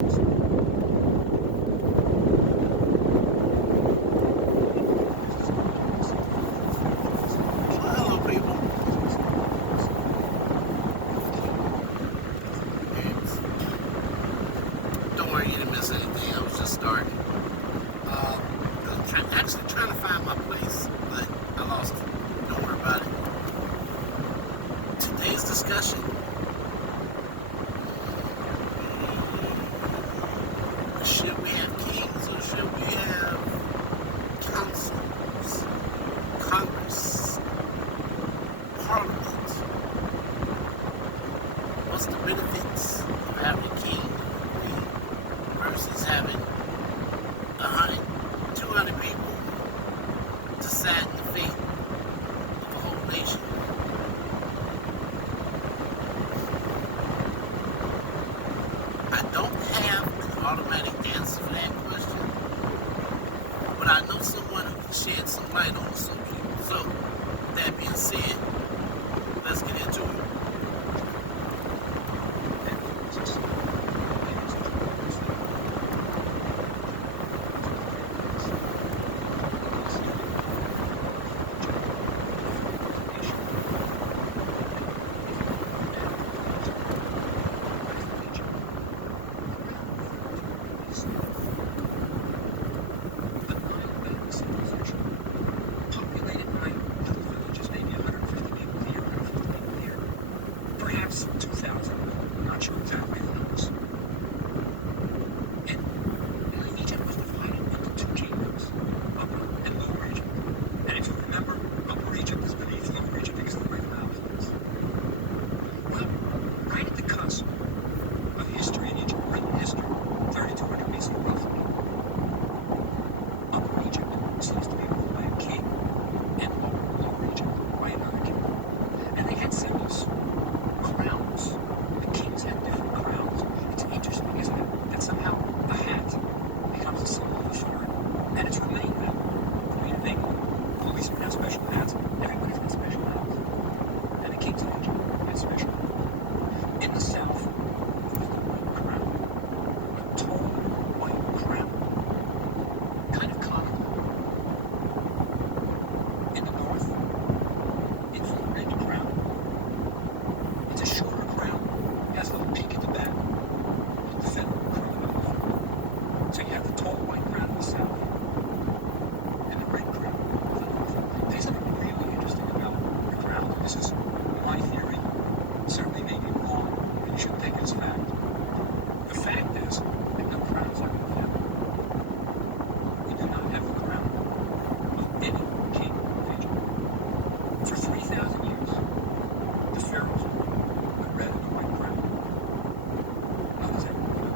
Well, hello, people. Don't worry, you didn't miss anything. I was just starting. Actually trying to find my place, but I lost it. Don't worry about it. Today's discussion: should we have kings or should we have councils, Congress, Parliament? What's the benefits of having a king or queen versus having 100, 200 people deciding the fate of a whole nation? I don't have an automatic answer for that question, but I know someone who can shed some light on the subject. So, that being said, let's get into it. Perhaps 2,000. I'm not sure exactly the numbers. And Egypt was divided into two kingdoms, Upper and Lower Egypt. And if you remember, Upper Egypt is beneath Lower Egypt because of the Great Mountains. Well, right at the cusp of history in Egypt, written history, 3,200 BC roughly, Upper Egypt seems to be ruled by a king, and Lower Egypt by another king. And they had symbols. Crowns. The kings had different crowns. It's interesting, isn't it, that somehow a hat becomes a symbol of authority, and it's remained that way. The Queen of England always had special hats. Everybody's got special hats. And the kings of Egypt had special hats. In the south, there was the white crown. A tall white crown. Kind of comical. In the north, it's the red crown. It's a shorter crown, has a little peak at the back, with the feather curling off. So you have the tall white crown in the south, and the red crown in the north. There's something really interesting about the crown. This is my theory. Certainly may be wrong, and you shouldn't take it as fact. The fact is that no crown is ever invented. We do not have the crown of any king of Egypt. For 3,000 years, the pharaohs wore the red and the white crown. How does that work?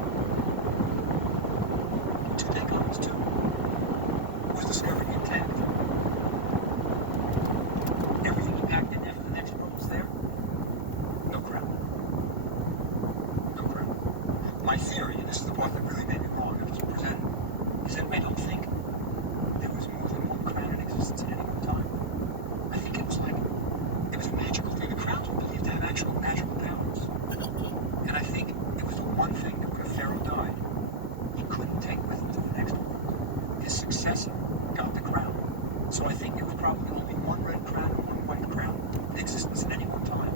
Tutankhamun's tomb was discovered intact. Everything he packed in there for the next world was there. No crown. No crown. My theory, and this is the part that really made me wrong, it was presented, is that I don't think there was more than one crown in existence at any one time. I think it was a magical thing. The crowns were believed to have actual magical powers. And I think it was the one thing that when a pharaoh died, he couldn't take with him to the next world. His successor got the crown. So I think there was probably only one red crown and one white crown in existence at any one time.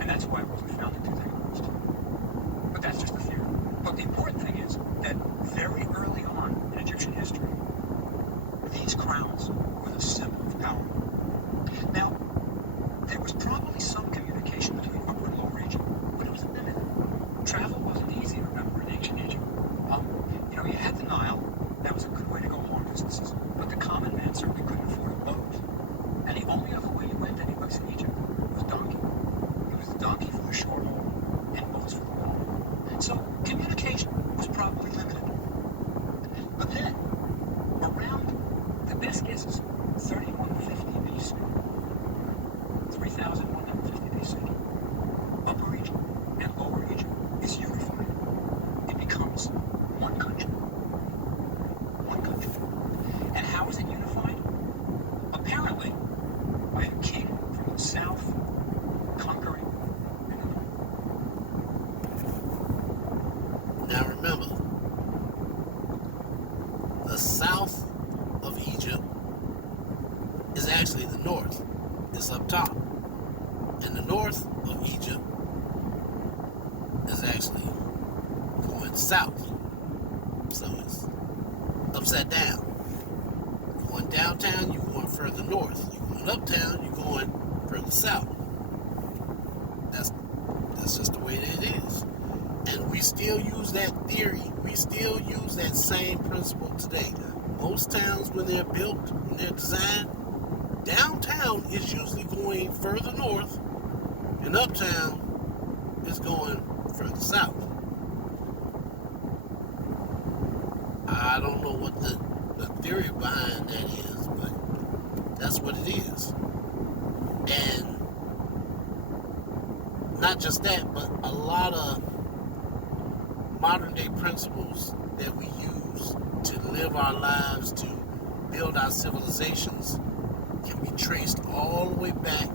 And that's why it wasn't found in Tutankhamun's tomb. But that's just a theory. But the important thing is that very early on in Egyptian history, the south of Egypt is actually the north. It's up top. And the north of Egypt is actually going south. So it's upside down. Going downtown, you're going further north. You're going uptown, you're going further south. That's just the way that it is. And we still use that theory. We still use that same principle today. Most towns, when they're built, when they're designed, downtown is usually going further north, and uptown is going further south. I don't know what the theory behind that is, but that's what it is. And not just that, but a lot of modern day principles that we use to live our lives, to build our civilizations, can be traced all the way back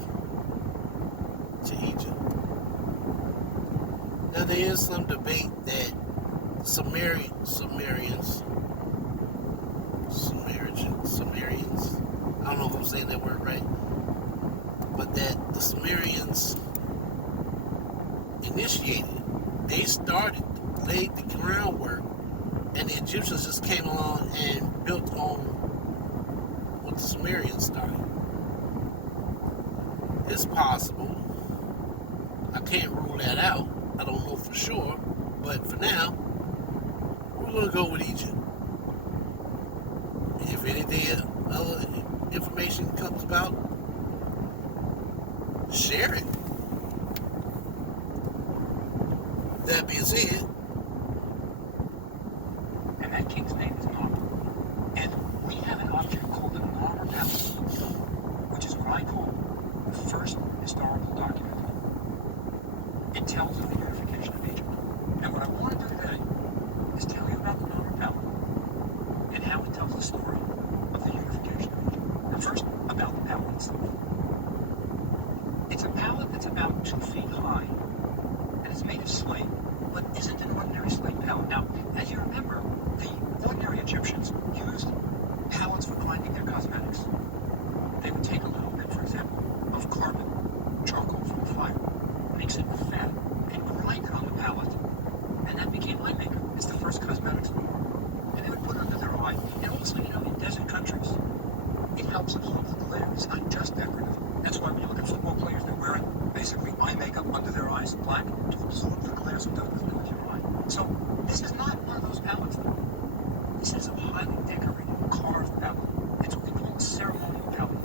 to Egypt. Now there is some debate that Sumerians, I don't know if I'm saying that word right, but that the Sumerians initiated it. They started, laid the groundwork, and the Egyptians just came along and built on what the Sumerians started. It's possible. I can't rule that out. I don't know for sure, but for now, we're going to go with Egypt. If anything other information comes about, share it. That being said, And that king's name is Narmer. And we have an object called the Narmer Palace, which is what I call the first historical document. It tells of the unification of Egypt. And what I want to do today is tell you about the Narmer Palace and how it tells the story of the unification of Egypt. And first, about the palace itself. It's a palace that's about 2 feet high, and it's made of slate, but isn't an ordinary slate palette. Now, as you remember, the ordinary Egyptians used palettes for grinding their cosmetics. They would take a little bit, for example, of carbon, charcoal from the fire, mix it with fat, and grind it on the palette, and that became eye makeup. It's the first cosmetics in the world. And they would put it under their eye, and also, in desert countries, it helps absorb the glare. It's not just decorative. That's why when you look at football players, they're wearing basically eye makeup under their eyes, black, to absorb the glare so it doesn't damage your eye. So this is not one of those palettes, though. This is a highly decorated, carved palette. It's what we call a ceremonial palette.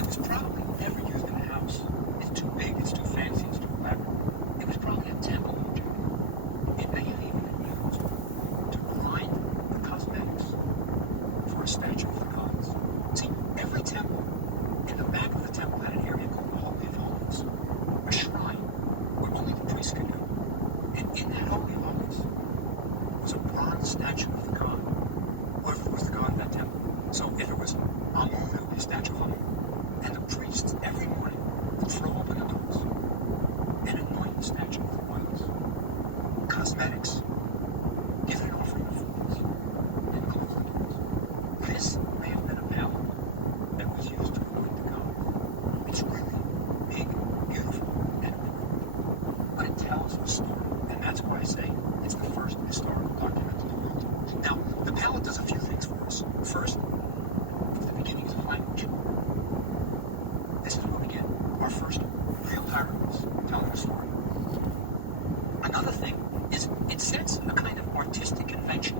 It was probably never used in a house. It's too big, it's too fancy, it's too elaborate. It was probably a temple object. It may have even been used to grind the cosmetics for a statue of the gods. See, every temple, in the back of the temple, had an area called the Holy of Holies, a shrine where only the priests could go. And in that Holy of Holies was a bronze statue of the god, whoever was the god of that temple. So if it was Amun, it would be a statue of Amun. And the priests, every morning, would throw open the doors and anoint the statue with oils, cosmetics, give an offering of foods, and close the doors. This may have been a palette that was used to anoint the god. It's really big, beautiful, and important. But it tells a story, and that's why I say it's the first historical document in the world. Now, the palette does a few things for us. First, it's the beginnings of language. This is where we get our first real hieroglyphs telling a story. Another thing is it sets a kind of artistic convention,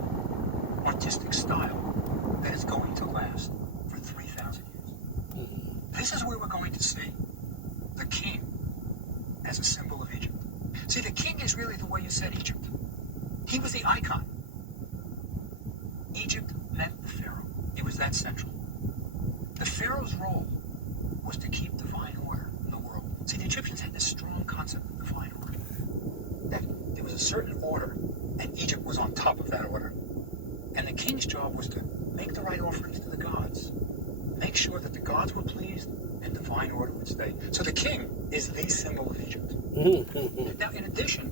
artistic style that is going to last for 3,000 years. This is where we're going to see the king as a symbol of Egypt. See, the king is really the way you said Egypt. He was the icon. Egypt meant the pharaoh. It was that central. The pharaoh's role was to keep divine order in the world. See, the Egyptians had this strong concept of divine order. That there was a certain order, and Egypt was on top of that order. And the king's job was to make the right offerings to the gods, make sure that the gods were pleased, and divine order would stay. So the king is the symbol of Egypt. Now, in addition,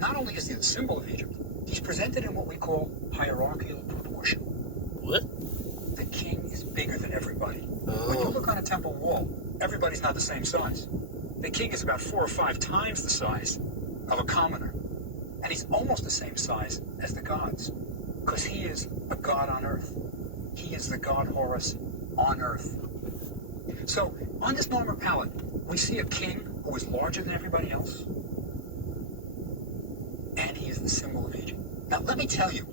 not only is he the symbol of Egypt, he's presented in what we call hierarchical proportion. What? The king is bigger than everybody. When you Oh. look on a temple wall, everybody's not the same size. The king is about 4 or 5 times the size of a commoner. And he's almost the same size as the gods. Because he is a god on earth. He is the god Horus on earth. So, on this marmor palette, we see a king who is larger than everybody else. And he is the symbol of Egypt. Now, let me tell you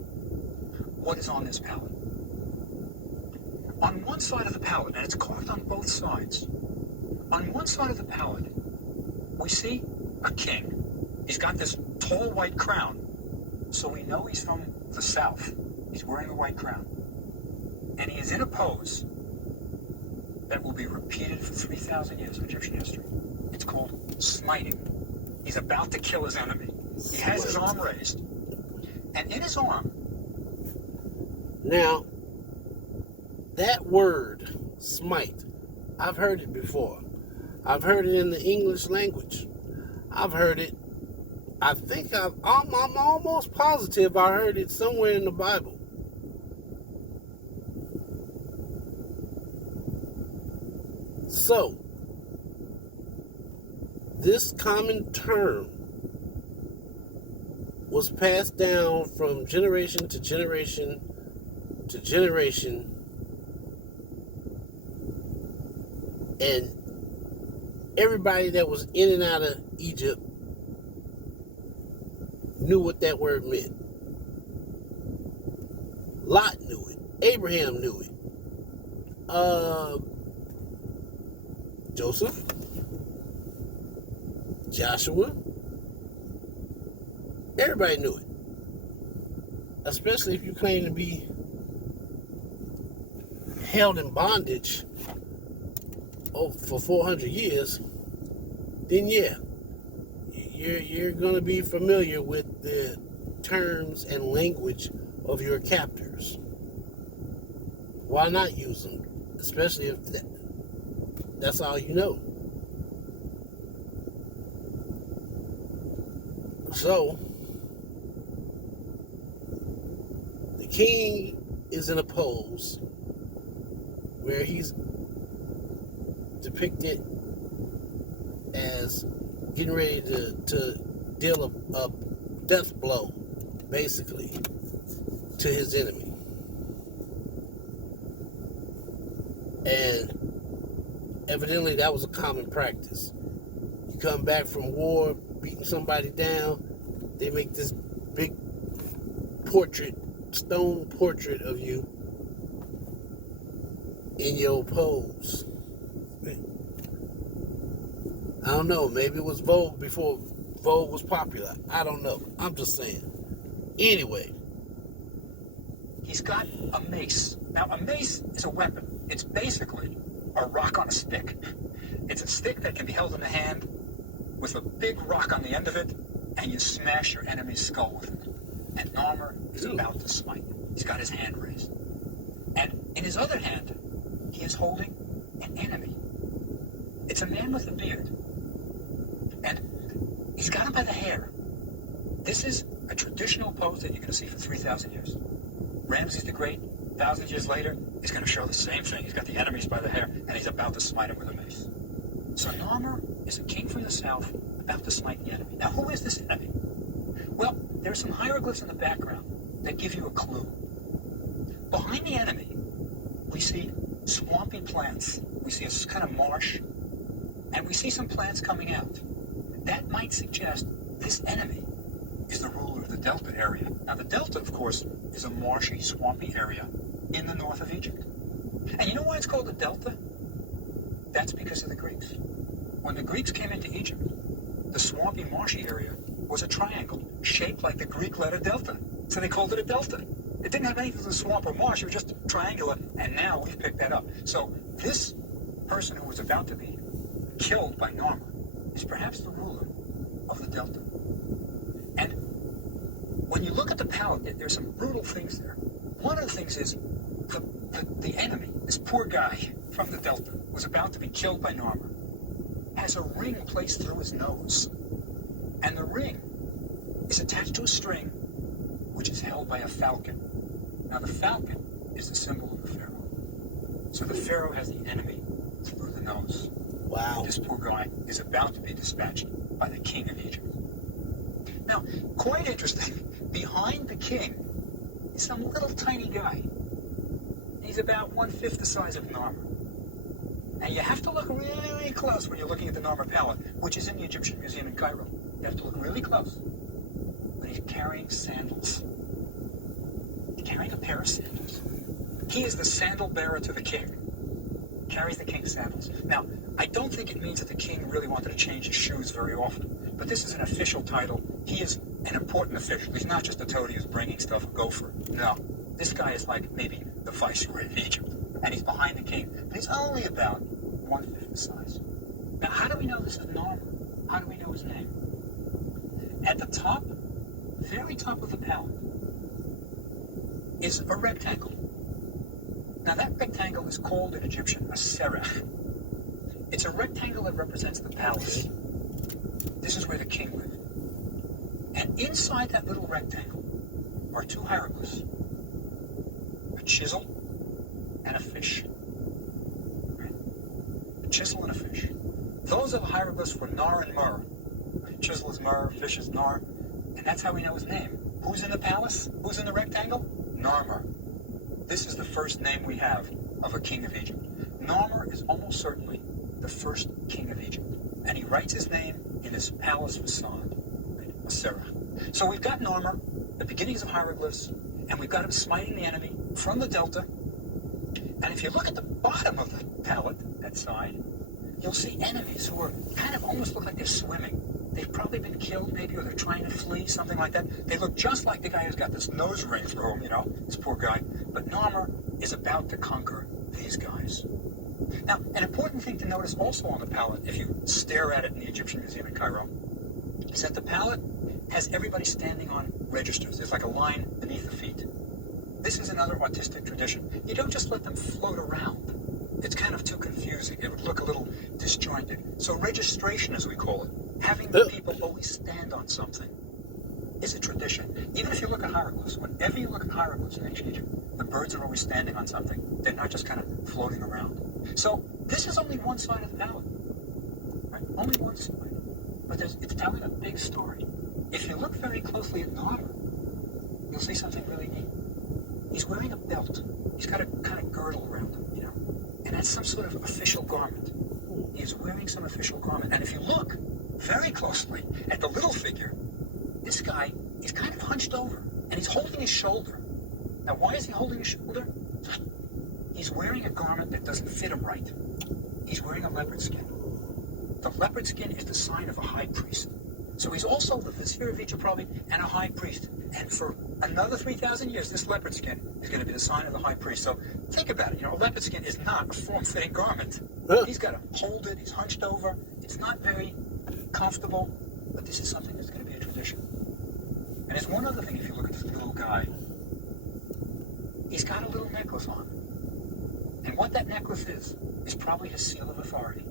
what is on this palette. On one side of the palette, and it's carved on both sides, on one side of the palette, we see a king. He's got this tall white crown, so we know he's from the south. He's wearing the white crown. And he is in a pose that will be repeated for 3,000 years of Egyptian history. It's called smiting. He's about to kill his enemy. He has his arm raised. And in his arm... Now, that word, smite, I've heard it before. I've heard it in the English language. I've heard it, I'm almost positive I heard it somewhere in the Bible. So, this common term was passed down from generation to generation to generation, and everybody that was in and out of Egypt knew what that word meant. Lot knew it. Abraham knew it. Joseph, Joshua, everybody knew it. Especially if you claim to be held in bondage for 400 years, then yeah, you're going to be familiar with the terms and language of your captors. Why not use them? Especially if that's all you know. So, the king is in a pose where he's depicted as getting ready to deal a death blow, basically, to his enemy. And evidently that was a common practice. You come back from war, beating somebody down, they make this big stone portrait of you in your pose. I don't know, maybe it was Vogue before Vogue was popular. I don't know. I'm just saying. Anyway. He's got a mace. Now, a mace is a weapon. It's basically a rock on a stick. It's a stick that can be held in the hand with a big rock on the end of it, and you smash your enemy's skull with it. And Narmer is about to smite. He's got his hand raised. And in his other hand, he is holding an enemy. It's a man with a beard. And he's got him by the hair. This is a traditional pose that you're going to see for 3,000 years. Ramses the Great, 1,000 years later, is going to show the same thing. He's got the enemies by the hair, and he's about to smite him with a mace. So Narmer is a king from the south about to smite the enemy. Now, who is this enemy? Well, there are some hieroglyphs in the background that give you a clue. Behind the enemy, we see swampy plants. We see a kind of marsh, and we see some plants coming out. That might suggest this enemy is the ruler of the Delta area. Now, the Delta, of course, is a marshy, swampy area in the north of Egypt. And you know why it's called the Delta? That's because of the Greeks. When the Greeks came into Egypt, the swampy, marshy area was a triangle shaped like the Greek letter delta. So they called it a delta. It didn't have anything to do with swamp or marsh. It was just triangular. And now we've picked that up. So this person who was about to be killed by Narmer is perhaps the ruler of the delta. And when you look at the palette, there's some brutal things there. One of the things is the enemy, this poor guy from the delta, was about to be killed by Narmer, has a ring placed through his nose. And the ring is attached to a string which is held by a falcon. Now the falcon is the symbol of the pharaoh. So the pharaoh has the enemy through the nose. Wow. This poor guy is about to be dispatched by the king of Egypt. Now, quite interesting, behind the king is some little tiny guy. He's about 1/5 the size of Narmer. And you have to look really, really close when you're looking at the Narmer palette, which is in the Egyptian Museum in Cairo. You have to look really close. But he's carrying sandals. He's carrying a pair of sandals. He is the sandal bearer to the king. Carries the king's sandals. Now, I don't think it means that the king really wanted to change his shoes very often. But this is an official title. He is an important official. He's not just a toady who's bringing stuff, a gopher. No. This guy is like maybe the viceroy of Egypt. And he's behind the king. But he's only about 1/5 the size. Now, how do we know this is Narmer? How do we know his name? At the top, very top of the palette, is a rectangle. Now, that rectangle is called in Egyptian a serach. It's a rectangle that represents the palace. This is where the king lived. And inside that little rectangle are two hieroglyphs. A chisel and a fish. Right? A chisel and a fish. Those are the hieroglyphs for Nar and Mur. Chisel is Mur, fish is Nar. And that's how we know his name. Who's in the palace? Who's in the rectangle? Narmer. This is the first name we have of a king of Egypt. Narmer is almost certainly the first king of Egypt. And he writes his name in his palace facade, a serach. So we've got Narmer, the beginnings of hieroglyphs, and we've got him smiting the enemy from the delta. And if you look at the bottom of the palette, that side, you'll see enemies who are kind of almost look like they're swimming. They've probably been killed maybe, or they're trying to flee, something like that. They look just like the guy who's got this nose ring through him, this poor guy. But Narmer is about to conquer these guys. Now, an important thing to notice also on the palette, if you stare at it in the Egyptian Museum in Cairo, is that the palette has everybody standing on registers. There's like a line beneath the feet. This is another artistic tradition. You don't just let them float around. It's kind of too confusing. It would look a little disjointed. So registration, as we call it, having the people always stand on something, is a tradition. Even if you look at hieroglyphs, whenever you look at hieroglyphs in ancient Egypt, the birds are always standing on something. They're not just kind of floating around. So this is only one side of the palette, right? Only one side. But it's telling a big story. If you look very closely at Narmer, you'll see something really neat. He's wearing a belt. He's got a kind of girdle around him, and that's some sort of official garment. He's wearing some official garment. And if you look very closely at the little figure, this guy is kind of hunched over, and he's holding his shoulder. Now, why is he holding his shoulder? He's wearing a garment that doesn't fit him right. He's wearing a leopard skin. The leopard skin is the sign of a high priest. So he's also the vizier of Egypt probably, and a high priest. And for another 3,000 years, this leopard skin is going to be the sign of the high priest. So think about it. A leopard skin is not a form-fitting garment. He's got to hold it. He's hunched over. It's not very comfortable, but this is something that's going to be a tradition. And there's one other thing if you look at this little guy. He's got a little necklace on. And what that necklace is probably his seal of authority.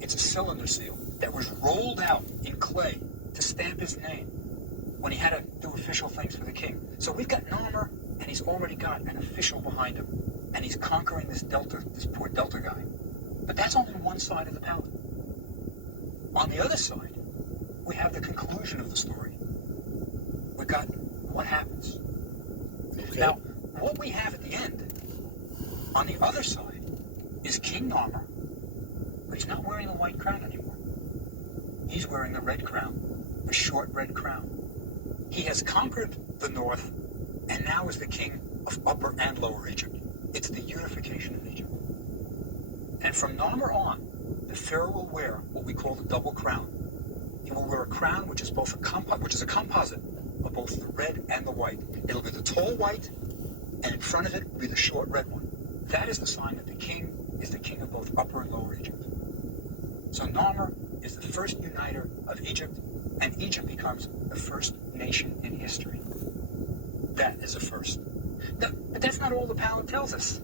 It's a cylinder seal that was rolled out in clay to stamp his name when he had to do official things for the king. So we've got Narmer, and he's already got an official behind him. And he's conquering this poor delta guy. But that's only one side of the palette. On the other side, we have the conclusion of the story. We've got what happens. Okay. Now, what we have at the end, on the other side, is King Narmer, but he's not wearing the white crown anymore. He's wearing the red crown, a short red crown. He has conquered the north, and now is the king of Upper and Lower Egypt. It's the unification of Egypt. And from Narmer on, the pharaoh will wear what we call the double crown. He will wear a crown which is a composite of both the red and the white. It'll be the tall white, and in front of it will be the short red one. That is the sign that the king is the king of both Upper and Lower Egypt. So Narmer is the first uniter of Egypt, and Egypt becomes the first nation in history. That is a first. Now, but that's not all the palette tells us.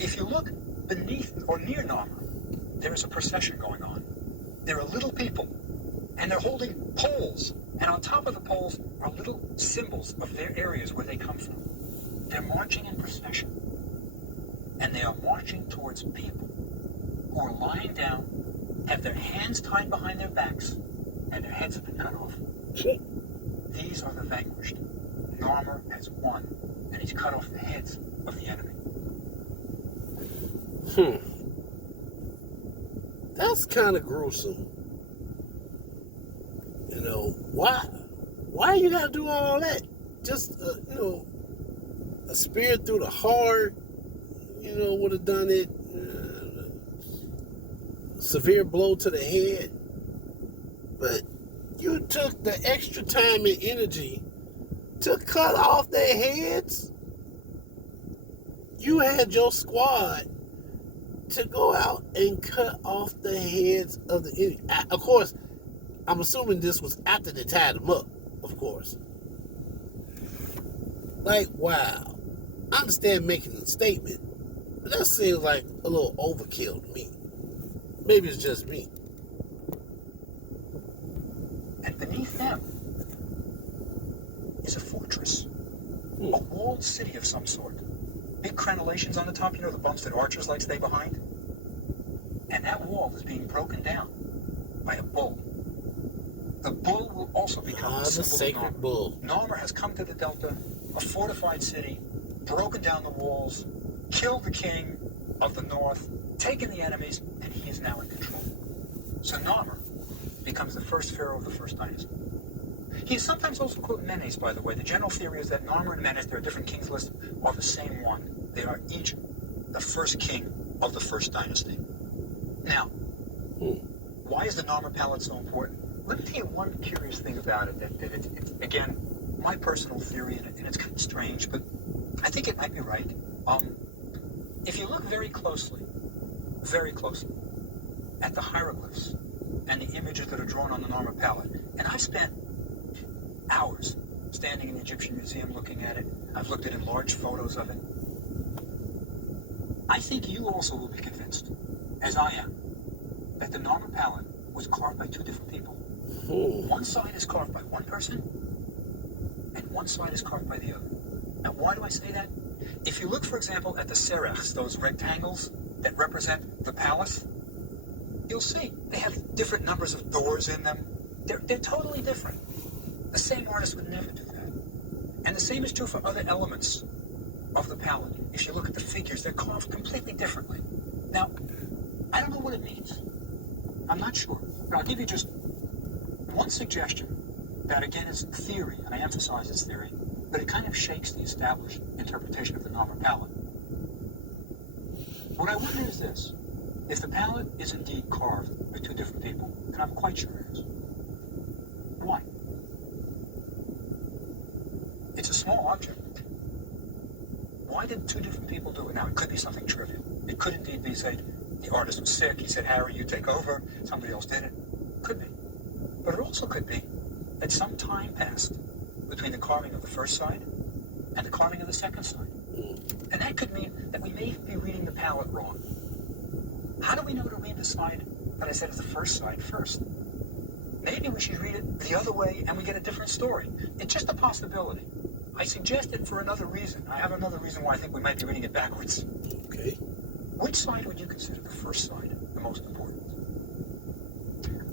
If you look beneath or near Narmer, there is a procession going on. There are little people, and they're holding poles, and on top of the poles are little symbols of their areas where they come from. They're marching in procession. And they are marching towards people who are lying down, have their hands tied behind their backs, and their heads have been cut off. These are the vanquished. Narmer has won, and he's cut off the heads of the enemy. That's kind of gruesome. You know, why you gotta do all that? Just, a spear through the heart, would have done it. Severe blow to the head. But you took the extra time and energy to cut off their heads. You had your squad to go out and cut off the heads of the enemy. Of course, I'm assuming this was after they tied them up, of course. Like, wow. I understand making a statement, but that seems like a little overkill to me. Maybe it's just me. And beneath them is a fortress. A walled city of some sort. Big crenellations on the top, the bumps that archers like stay behind. And that wall is being broken down by a bull. The bull will also become a symbol the sacred of Narmer. bull. Narmer has come to the Delta, a fortified city, broken down the walls, killed the king of the north, taken the enemies, and he is now in control. So Narmer becomes the first pharaoh of the first dynasty. He is sometimes also called Menes, by the way. The general theory is that Narmer and Menes, there are different kings lists, are the same one. They are each the first king of the first dynasty. Now, why is the Narmer palette so important? Let me tell you one curious thing about it, that it's, again, my personal theory, and it's kind of strange, but I think it might be right. If you look very closely at the hieroglyphs and the images that are drawn on the Narmer palette, and I've spent hours standing in the Egyptian Museum looking at it. I've looked at enlarged photos of it. I think you also will be convinced, as I am, that the Narmer palette was carved by two different people. One side is carved by one person, and one side is carved by the other. Now, why do I say that? If you look, for example, at the serechs, those rectangles that represent the palace, you'll see they have different numbers of doors in them. They're totally different. The same artist would never do that. And the same is true for other elements of the palette. If you look at the figures, they're carved completely differently. Now, I don't know what it means. I'm not sure. But I'll give you just one suggestion that, again, is theory, and I emphasize it's theory, but it kind of shakes the established interpretation of the Narmer palette. What I wonder is this. If the palette is indeed carved by two different people, and I'm quite sure it is, why? It's a small object. Why did two different people do it? Now, it could be something trivial. It could indeed be, say, the artist was sick. He said, Harry, you take over. Somebody else did it. Could be. But it also could be that some time passed between the carving of the first side and the carving of the second side. And that could mean that we may be reading the palette wrong. How do we know to read the side that I said is the first side first? Maybe we should read it the other way and we get a different story. It's just a possibility. I suggest it for another reason. I have another reason why I think we might be reading it backwards. Okay. Which side would you consider the first side the most important?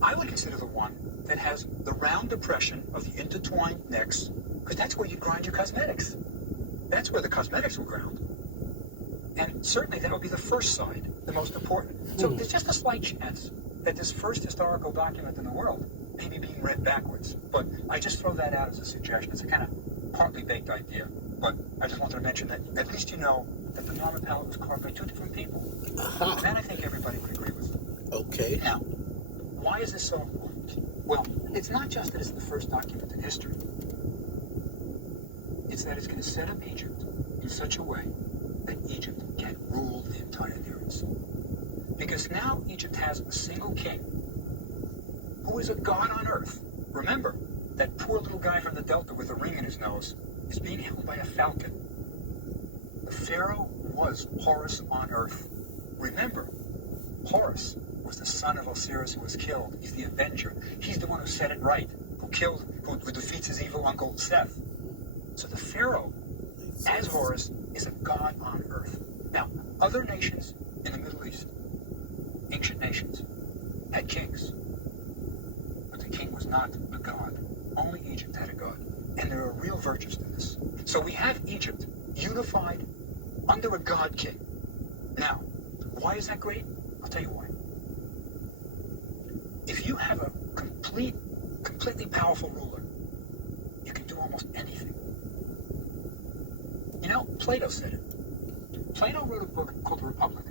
I would consider the one that has the round depression of the intertwined necks, because that's where you grind your cosmetics. That's where the cosmetics were ground. And certainly that would be the first side, the most important. So there's just a slight chance that this first historical document in the world may be being read backwards. But I just throw that out as a suggestion. It's a kind of partly baked idea. But I just wanted to mention that at least you know that the Narmer palette was carved by two different people. And that I think everybody would agree with. Okay. Now, why is this so important? Well, it's not just that it's the first document in history. It's that it's going to set up Egypt in such a way that Egypt can rule the entire Near East. Because now Egypt has a single king who is a god on earth. Remember, that poor little guy from the Delta with a ring in his nose is being held by a falcon. The pharaoh was Horus on earth. Remember, Horus was the son of Osiris who was killed. He's the avenger. He's the one who set it right, who defeats his evil uncle Seth. So the pharaoh says. As Horus is a god on earth. Now, other nations in the Middle East, ancient nations, had kings. But the king was not a god. Only Egypt had a god. And there are real virtues to this. So we have Egypt unified under a god king. Now, why is that great? I'll tell you why. If you have a completely powerful ruler, you can do almost anything. You know, Plato said it. Plato wrote a book called The Republic.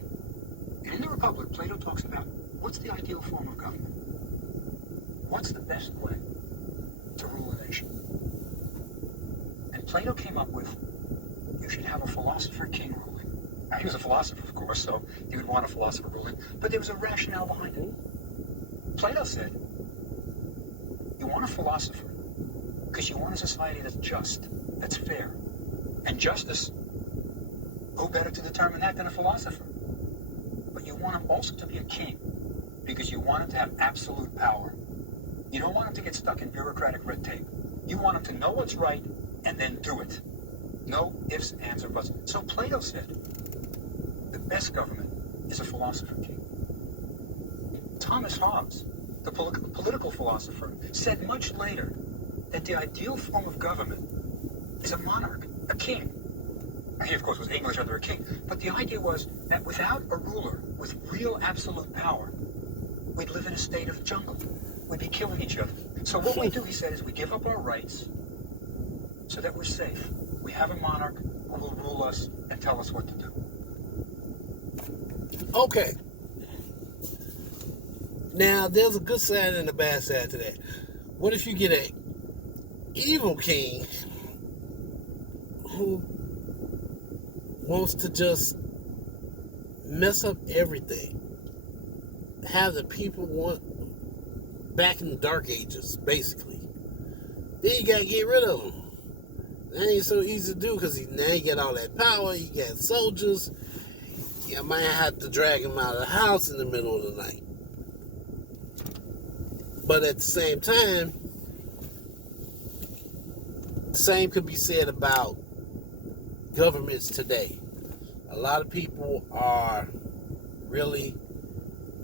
And in The Republic, Plato talks about what's the ideal form of government? What's the best way to rule a nation? And Plato came up with, you should have a philosopher king ruling. Now, he was a philosopher, of course, so he would want a philosopher ruling, but there was a rationale behind it. Plato said, you want a philosopher because you want a society that's just, that's fair. And justice, who better to determine that than a philosopher? But you want him also to be a king because you want him to have absolute power. You don't want him to get stuck in bureaucratic red tape. You want him to know what's right and then do it. No ifs, ands, or buts. So Plato said, the best government is a philosopher king. Thomas Hobbes, the political philosopher, said much later that the ideal form of government is a monarch, a king. Now, he, of course, was English under a king, but the idea was that without a ruler with real absolute power, we'd live in a state of jungle. We'd be killing each other. So what we do, he said, is we give up our rights so that we're safe. We have a monarch who will rule us and tell us what to do. Okay. Now, there's a good side and a bad side to that. What if you get an evil king who wants to just mess up everything? Have the people want back in the dark ages, basically. Then you gotta get rid of him. That ain't so easy to do because now you got all that power, you got soldiers. You might have to drag him out of the house in the middle of the night. But at the same time, the same could be said about governments today. A lot of people are really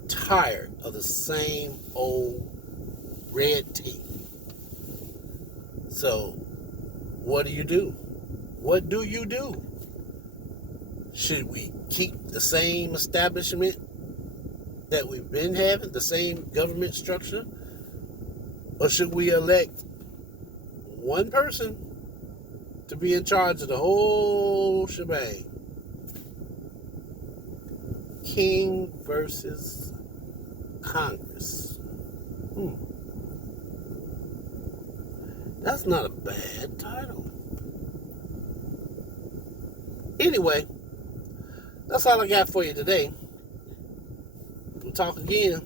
tired of the same old red tape. So, what do? What do you do? Should we keep the same establishment that we've been having, the same government structure? Or should we elect one person to be in charge of the whole shebang? King versus Congress. That's not a bad title. Anyway, that's all I got for you today. We'll talk again.